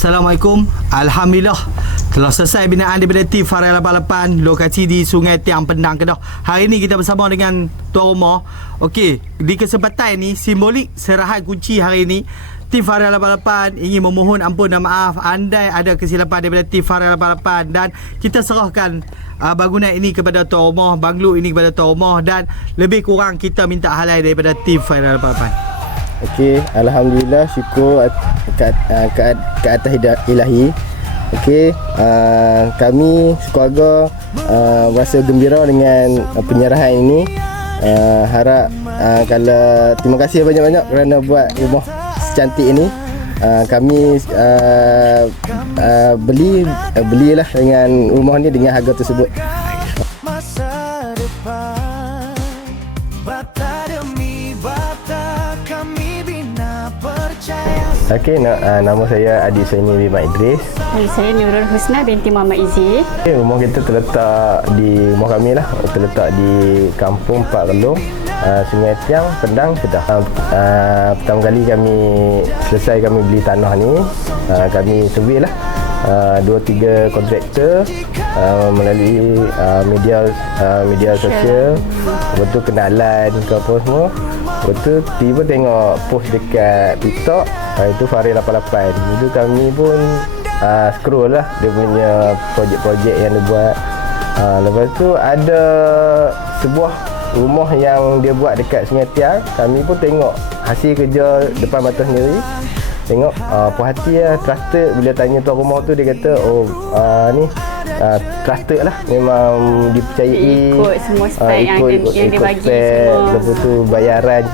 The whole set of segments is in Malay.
Assalamualaikum. Alhamdulillah telah selesai binaan daripada tim Farai 88, lokasi di Sungai Tiang, Pendang, Kedah. Hari ini kita bersama dengan tuan rumah. Okey, di kesempatan ini simbolik serahan kunci hari ini, tim Farai 88 ingin memohon ampun dan maaf andai ada kesilapan daripada tim Farai 88, dan kita serahkan bangunan ini kepada tuan rumah, banglo ini kepada tuan rumah, dan lebih kurang kita minta halal daripada tim Farai 88. Okey, alhamdulillah, syukur ke atas ilahi. Okey, kami sekeluarga rasa gembira dengan penyerahan ini. Harap kalau terima kasih banyak-banyak kerana buat rumah secantik ini. Kami belilah dengan rumah ni dengan harga tersebut. Okey, nama saya Adi Saini bin Mak Idris. Saya Nurul Husna binti Muhammad Izzi. Rumah kita terletak di rumah kami lah, terletak di Kampung Pak Relung, Sungai Tiang, Pendang, Kedah. Pertama kali kami beli tanah ni, kami survey lah 2-3 kontraktor melalui media sosial, betul kenalan ke apa semua. Betul, tiba tengok post dekat TikTok, itu Farai 88. Itu kami pun scroll lah dia punya projek-projek yang dia buat. Lepas tu ada sebuah rumah yang dia buat dekat Sungai Tiang. Kami pun tengok hasil kerja depan mata sendiri. Tengok puas hati lah, trusted. Bila tanya tuan rumah tu, dia kata ni trusted lah, memang dipercayai, ikut semua spek yang dia bagi semua. Lepas tu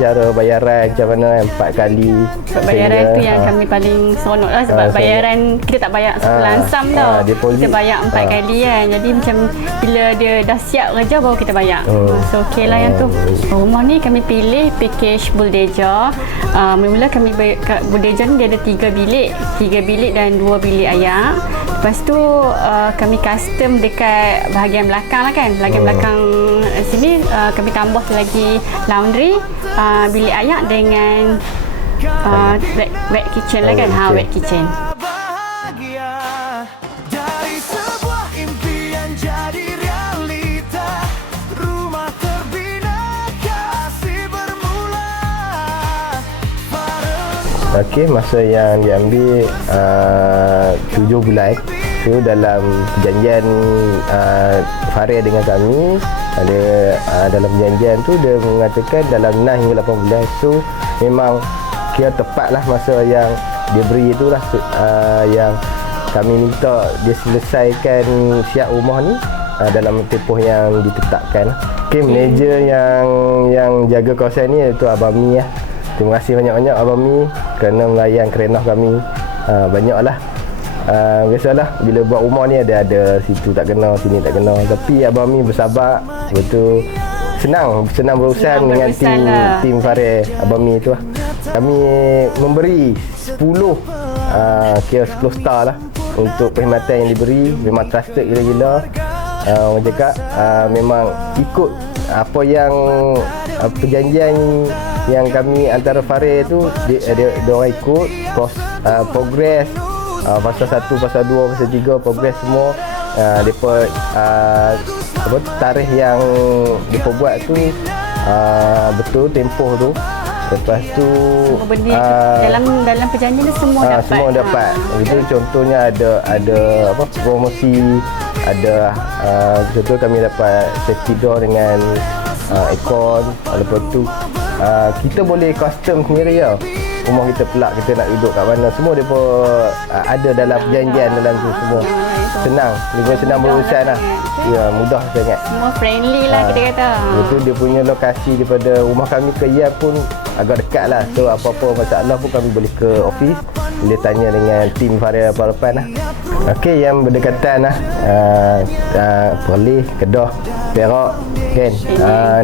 cara bayaran macam mana, 4 kali. Sebab bayaran tu yang kami paling seronok lah. Sebab bayaran kita tak bayar satu langsam tau, kita bayar 4 kali kan. Jadi macam bila dia dah siap kerja baru kita bayar. So okey lah yang tu. Rumah ni kami pilih package Bulldozer. Mula kami Bulldozer ni dia ada 3 bilik dan 2 bilik ayak. Lepas tu kami custom dekat bahagian belakang lah kan. Bahagian belakang sini kami tambah lagi laundry, bilik ayak dengan wet kitchen lah kan. Wet kitchen. Okey, masa yang diambil 7 bulan. So dalam perjanjian Farai dengan kami, dalam perjanjian tu dia mengatakan dalam 6 hingga 8 bulan. So memang kira tepatlah masa yang dia beri tu lah, yang kami minta dia selesaikan siap rumah ni dalam tempoh yang ditetapkan. Okey, manager yang jaga kawasan ni iaitu Abang Mi lah. Terima kasih banyak-banyak Abang Mi kerana melayan kerenah kami. Banyaklah. Biasalah bila buat rumah ni ada situ tak kena, sini tak kena. Tapi Abang Mi bersabar. Betul senang berurusan dengan tim Farai Abang Mi tu lah. Kami memberi 10 kira 10 star lah untuk perkhidmatan yang diberi. Memang trusted gila-gila. Orang cakap memang ikut apa yang perjanjian yang kami antara Farai tu, dia orang ikut progress, fasa 1, fasa 2, fasa 3, progress semua. Depa tarikh yang depa buat tu betul tempoh tu. Lepas tu dalam perjanjian semua dapat. Semua dapat. Itu contohnya ada promosi, ada contoh kami dapat safety door dengan aircon. Lepas tu kita boleh custom sendiri tau. Rumah kita pelak, kita nak duduk kat mana, semua dia pun ada dalam perjanjian dalam tu semua. Senang, senang berurusan lah. Ya, mudah sangat. Semua friendly lah kita kata. Itu dia punya lokasi daripada rumah kami ke Yan pun agak dekat lah. So apa-apa masalah pun kami boleh ke office, boleh tanya dengan tim Farai 88 lah. Okey, yang berdekatan lah, Perlis, Kedah, Perak kan,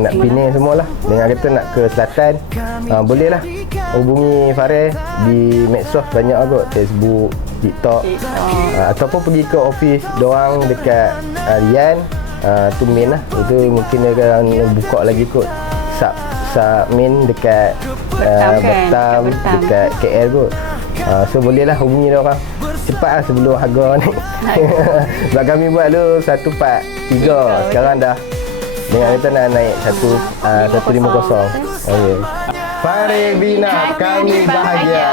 nak Penang semualah. Dengan kata nak ke selatan, boleh lah hubungi Farai di medsos banyak kot, Facebook, TikTok, ataupun pergi ke office diorang dekat Yan, tu main lah. Itu mungkin dia akan buka lagi kot main dekat Batam, dekat KL kot. So bolehlah hubungi dia orang. cepat lah sebelum harga naik. Sebab kami buat dulu 143. Sekarang dah dengan kita nak naik 150. Okey. Fare Bina, kami bahagia.